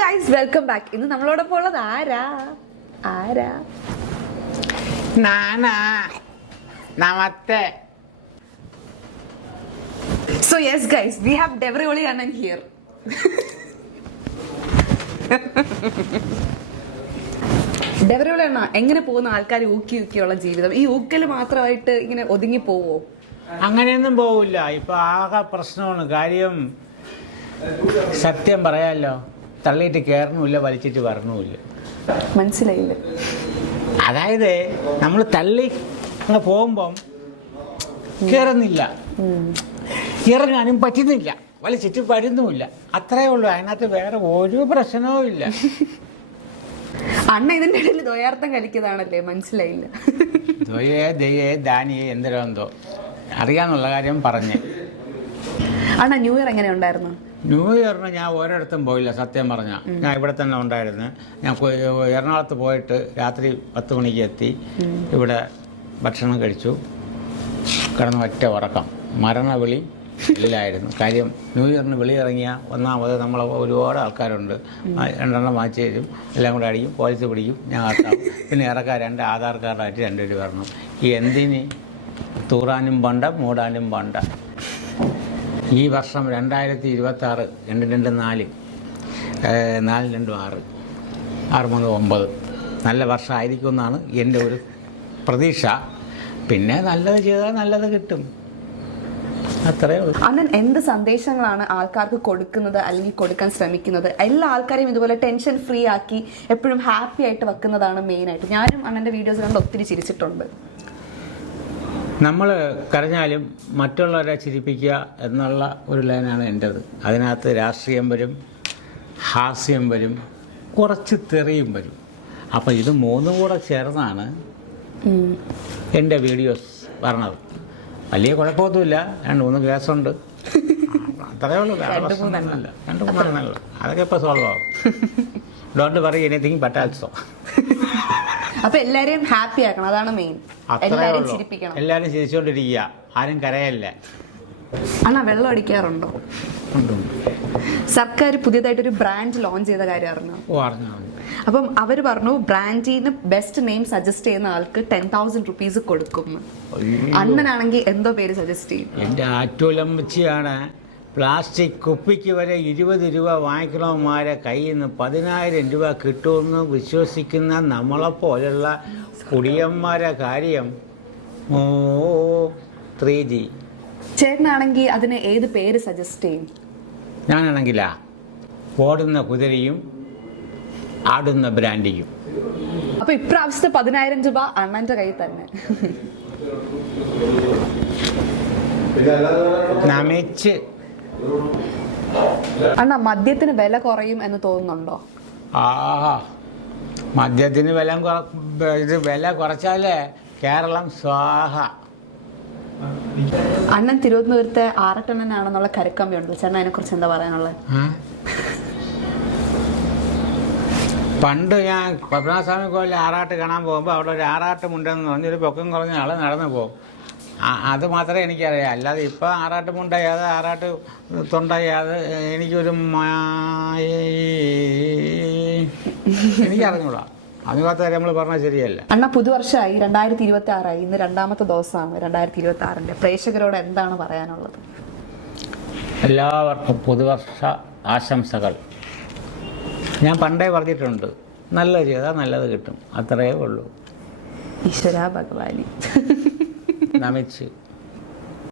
Guys welcome back ഇന്ന് നമ്മളോടൊപ്പം ഉള്ളത് ആരാ? ആരാ? നാനാ. നമത്തെ. So yes guys we have ഡെവറിയോളി അണ്ണൻ ഹിയർ ഡെവറിയോളി അണ്ണ എങ്ങനെ പോകുന്ന ആൾക്കാർ ഊക്കി ഊക്കിയുള്ള ജീവിതം? ഈ ഊക്കൽ മാത്രമായിട്ട് ഇങ്ങനെ ഒതുങ്ങി പോവോ? അങ്ങനെയൊന്നും പോവില്ല. ഇപ്പൊ ആകെ പ്രശ്നമാണ്. കാര്യം സത്യം പറയാലോ. തള്ളിയിട്ട് കയറണമില്ല വലിച്ചിട്ട് വരണമില്ല. മനസ്സിലായില്ല. അതായത് നമ്മൾ തള്ളി അങ്ങ് പോകുമ്പം കയറുന്നില്ല ഇറങ്ങാനും പറ്റുന്നില്ല. വലിച്ചിട്ട് വരുന്നുമില്ല. അത്രേ ഉള്ളൂ. അതിനകത്ത് വേറെ ഒരു പ്രശ്നവും ഇല്ല. അണ്ണ ഇതിന്റെ ഇടയിൽ ദ്വയാർത്ഥം കളിക്കുന്നതാണല്ലേ? മനസ്സിലായില്ല. ദ്വയേ ദയേ ദാനിയെ എന്തിനോ എന്തോ അറിയാന്നുള്ള കാര്യം പറഞ്ഞ്. അണ്ണ ന്യൂ ഇയർ എങ്ങനെ ഉണ്ടായിരുന്നു? ന്യൂ ഇയറിന് ഞാൻ ഒരിടത്തും പോയില്ല സത്യം പറഞ്ഞ. ഞാൻ ഇവിടെ തന്നെ ഉണ്ടായിരുന്നു. ഞാൻ എറണാകുളത്ത് പോയിട്ട് രാത്രി പത്ത് മണിക്ക് എത്തി. ഇവിടെ ഭക്ഷണം കഴിച്ചു. കിടന്ന് ഒറ്റ ഉറക്കം. മരണവിളി ഇല്ലായിരുന്നു. കാര്യം ന്യൂ ഇയറിന് വെളി ഇറങ്ങിയ ഒന്നാമത് നമ്മൾ ഒരുപാട് ആൾക്കാരുണ്ട്. രണ്ടെണ്ണം വാങ്ങിച്ച് തരും. എല്ലാം കൂടെ അടിക്കും. പോലീസ് പിടിക്കും. ഞാൻ ആക്കാം. പിന്നെ ഇറക്കാൻ രണ്ട് ആധാർ കാർഡായിട്ട് രണ്ടുപേര് വരണം. ഈ എന്തിന്? തൂറാനും പണ്ട മൂടാനും പണ്ട. ഈ വർഷം രണ്ടായിരത്തി ഇരുപത്തി ആറ് രണ്ട് രണ്ട് നാല് നാല് രണ്ടും ആറ് ആറ് മൂന്ന് ഒമ്പത്. നല്ല വർഷമായിരിക്കും എന്നാണ് എന്റെ ഒരു പ്രതീക്ഷ. പിന്നെ നല്ലത് ചെയ്താൽ നല്ലത് കിട്ടും. അത്രേ ഉള്ളൂ. അണ്ണൻ എന്ത് സന്ദേശങ്ങളാണ് ആൾക്കാർക്ക് കൊടുക്കുന്നത് അല്ലെങ്കിൽ കൊടുക്കാൻ ശ്രമിക്കുന്നത്? എല്ലാ ആൾക്കാരെയും ഇതുപോലെ ടെൻഷൻ ഫ്രീ ആക്കി എപ്പോഴും ഹാപ്പി ആയിട്ട് വെക്കുന്നതാണ് മെയിൻ ആയിട്ട്. ഞാനും അണ്ണന്റെ വീഡിയോസ് കണ്ട് ഒത്തിരി ചിരിച്ചിട്ടുണ്ട്. നമ്മൾ കരഞ്ഞാലും മറ്റുള്ളവരെ ചിരിപ്പിക്കുക എന്നുള്ള ഒരു ലൈനാണ് എന്റേത് അതിനകത്ത് രാഷ്ട്രീയം വരും ഹാസ്യം വരും കുറച്ച് തെറിയും വരും. അപ്പോൾ ഇത് മൂന്നും കൂടെ ചേർന്നാണ് എന്റെ വീഡിയോസ് പറഞ്ഞത് വലിയ കുഴപ്പമൊന്നുമില്ല. രണ്ട് മൂന്ന് കേസുണ്ട് അത്രേ ഉള്ളൂ. രണ്ട് മൂന്നെണ്ണമല്ല അതൊക്കെ ഇപ്പോൾ സോൾവ് ആവും. ഡോണ്ട് വറി എനിത്തിങ് ആൽസോ അപ്പൊ എല്ലാരെയും ഹാപ്പി ആക്കണം. അതാണ് മെയിൻ എല്ലാരും ചിരിപ്പിക്കണം. എല്ലാരും ചിരിച്ചുകൊണ്ടിരിക്കുക ആരും കരയല്ല. അണ്ണാ വെള്ളം അടിക്കാറുണ്ടോ. സർക്കാർ പുതിയതായിട്ട് ഒരു ബ്രാൻഡ് ലോഞ്ച് ചെയ്ത കാര്യം അറിഞ്ഞോ? അപ്പം അവർ പറഞ്ഞു ബ്രാൻഡിന് ബെസ്റ്റ് നെയിം സജസ്റ്റ് ചെയ്യുന്ന ആൾക്ക് ടെൻ തൗസൻഡ് റുപ്പീസ് കൊടുക്കും. അണ്ണനാണെങ്കിൽ എന്തോ പേര് സജസ്റ്റ് ചെയ്യും? എന്റെ ആറ്റൂലമ്മച്ചിയാണ് പ്ലാസ്റ്റിക് കുപ്പിക്ക് വരെ ഇരുപത് രൂപ വാങ്ങിക്കണവന്മാരെ കയ്യിൽ നിന്ന് പതിനായിരം രൂപ കിട്ടുമെന്ന് വിശ്വസിക്കുന്ന നമ്മളെപ്പോലുള്ള കുടിയന്മാരെ കാര്യം ഓ ത്രീ ജി ചേട്ടനാണെങ്കിൽ അതിന് ഏത് പേര് സജസ്റ്റ് ചെയ്യും? ഞാനാണെങ്കിലാ ഓടുന്ന കുതിരയും ആടുന്ന ബ്രാൻഡിയും. അപ്പൊ ഇപ്രാവശ്യത്തെ പതിനായിരം രൂപ അണ്ണന്റെ കയ്യിൽ തന്നെ. നമിച്ച് അണ്ണ മദ്യത്തിന് വില കുറയും എന്ന് തോന്നുന്നുണ്ടോ? ആ മദ്യത്തിന് വില ഇത് വില കുറച്ചാലേ കേരളം സ്വാഹ. അണ്ണൻ തിരുവനന്തപുരത്തെ ആറട്ടണ്ണനാണെന്നുള്ള കരുക്കമ്പിയുണ്ട് ചേട്ടൻ അതിനെ കുറിച്ച് എന്താ പറയാനുള്ളത്? പണ്ട് ഞാൻ പത്മനാഭസ്വാമി കോവിലെ ആറാട്ട് കാണാൻ പോകുമ്പോൾ അവിടെ ഒരു ആറാട്ട് മുണ്ടെന്ന് പറഞ്ഞൊരു പൊക്കം കുറഞ്ഞ ആൾ നടന്നു പോകും. അത് മാത്രമേ എനിക്കറിയാം. അല്ലാതെ ഇപ്പം ആറാട്ട് മുണ്ടായാതെ ആറാട്ട് തൊണ്ടായാതെ എനിക്കൊരു എനിക്കറിഞ്ഞൂടാ. അതിനകത്ത് നമ്മൾ പറഞ്ഞാൽ ശരിയല്ല. അണ്ണ പുതുവർഷമായി രണ്ടായിരത്തി ഇരുപത്തി ആറായി ഇന്ന് രണ്ടാമത്തെ ദിവസമാണ് രണ്ടായിരത്തി ഇരുപത്തി ആറിന്റെ പ്രേക്ഷകരോട് എന്താണ് പറയാനുള്ളത്? എല്ലാവർക്കും പുതുവർഷ ആശംസകൾ. ഞാൻ പണ്ടേ പറഞ്ഞിട്ടുണ്ട് നല്ലത് ചെയ്താൽ നല്ലത് കിട്ടും. അത്രയേ ഉള്ളൂ. ഈശ്വര ഭഗവാനി. നമിച്ച്